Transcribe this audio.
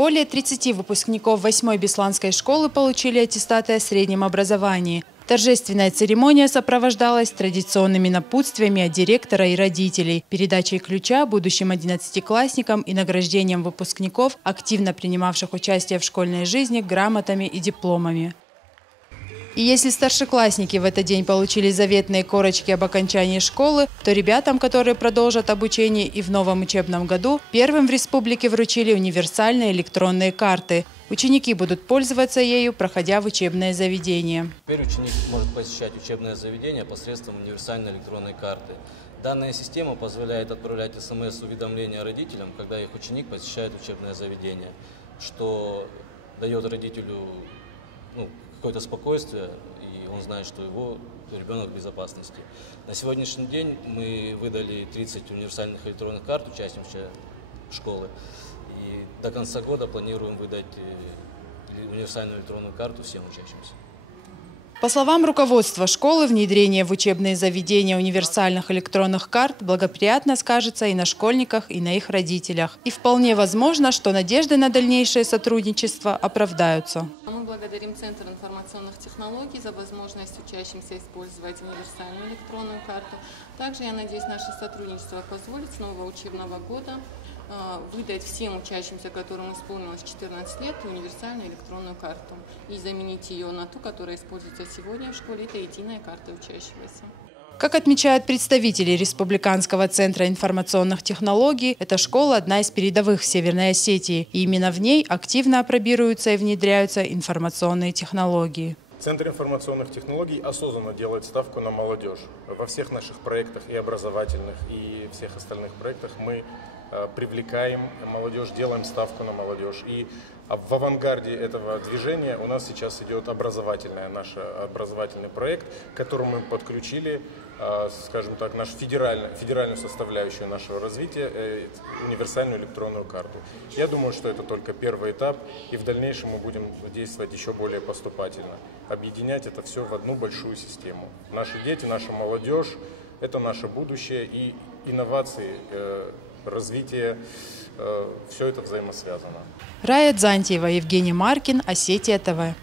Более 30 выпускников 8-й Бесланской школы получили аттестаты о среднем образовании. Торжественная церемония сопровождалась традиционными напутствиями от директора и родителей, передачей ключа будущим 11-классникам и награждением выпускников, активно принимавших участие в школьной жизни, грамотами и дипломами. И если старшеклассники в этот день получили заветные корочки об окончании школы, то ребятам, которые продолжат обучение и в новом учебном году, первым в республике вручили универсальные электронные карты. Ученики будут пользоваться ею, проходя в учебное заведение. Теперь ученик может посещать учебное заведение посредством универсальной электронной карты. Данная система позволяет отправлять СМС-уведомления родителям, когда их ученик посещает учебное заведение, что дает родителю какое-то спокойствие, и он знает, что его ребенок в безопасности. На сегодняшний день мы выдали 30 универсальных электронных карт участникам школы, и до конца года планируем выдать универсальную электронную карту всем учащимся. По словам руководства школы, внедрение в учебные заведения универсальных электронных карт благоприятно скажется и на школьниках, и на их родителях. И вполне возможно, что надежды на дальнейшее сотрудничество оправдаются. Мы благодарим Центр информационных технологий за возможность учащимся использовать универсальную электронную карту. Также, я надеюсь, наше сотрудничество позволит с нового учебного года выдать всем учащимся, которым исполнилось 14 лет, универсальную электронную карту и заменить ее на ту, которая используется сегодня в школе. Это единая карта учащегося. Как отмечают представители Республиканского центра информационных технологий, эта школа – одна из передовых в Северной Осетии. И именно в ней активно апробируются и внедряются информационные технологии. Центр информационных технологий осознанно делает ставку на молодежь. Во всех наших проектах, и образовательных, и всех остальных проектах, мы привлекаем молодежь, делаем ставку на молодежь. И в авангарде этого движения у нас сейчас идет наш образовательный проект, к которому мы подключили, скажем так, нашу федеральную составляющую нашего развития, универсальную электронную карту. Я думаю, что это только первый этап, и в дальнейшем мы будем действовать еще более поступательно, объединять это все в одну большую систему. Наши дети, наша молодежь – это наше будущее, и инновации, развитие, все это взаимосвязано. Рая Дзантьева, Евгений Маркин, Осетия ТВ.